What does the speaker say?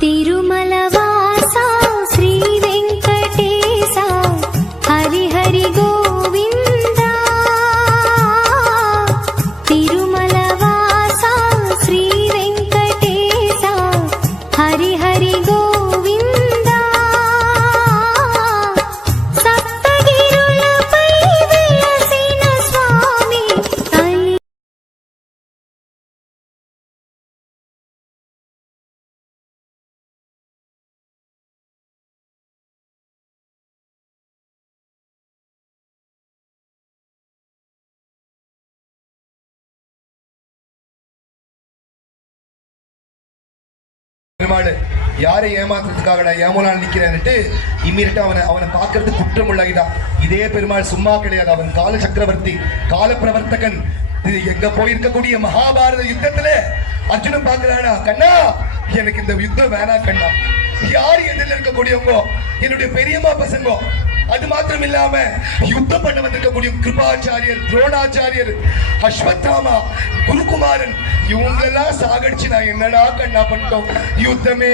तिरुमलवासा श्री वेंकटेशा हरि हरि गोविंदा तिरुमलवासा श्री वेंकटेशा हरि हरि गोविंदा सप्तगिरुलपै वेलसिन स्वामी तल्ली யாரை ஏமாத்துறதுக்காக ஏமோனால் நிக்கிறேன்னுட்டு இம்மீடியட்டா அவனை பார்க்கறது குற்றம் உள்ளாகிதான். இதே பெருமாள் சும்மா கிடையாது. அவன் கால சக்கரவர்த்தி, கால பிரவர்த்தகன். எங்க போயிருக்கக்கூடிய மகாபாரத யுத்தத்துல அர்ஜுனன் பார்க்கிறானா, கண்ணா எனக்கு இந்த யுத்தம் வேணா கண்ணா. யார் எதிரில் இருக்கக்கூடியவங்க என்னுடைய பெரியம்மா பசங்க. அது மாத்திரம் இல்லாம யுத்தம் பண்ண வந்திருக்கக்கூடிய கிருபாச்சாரியர், துரோணாச்சாரியர், அஸ்வத்தாமா, குருகுமாரன், இவங்க எல்லாம் சாகடிச்சு நான் என்னடா கண்ணா பண்ணிட்டோம். யுத்தமே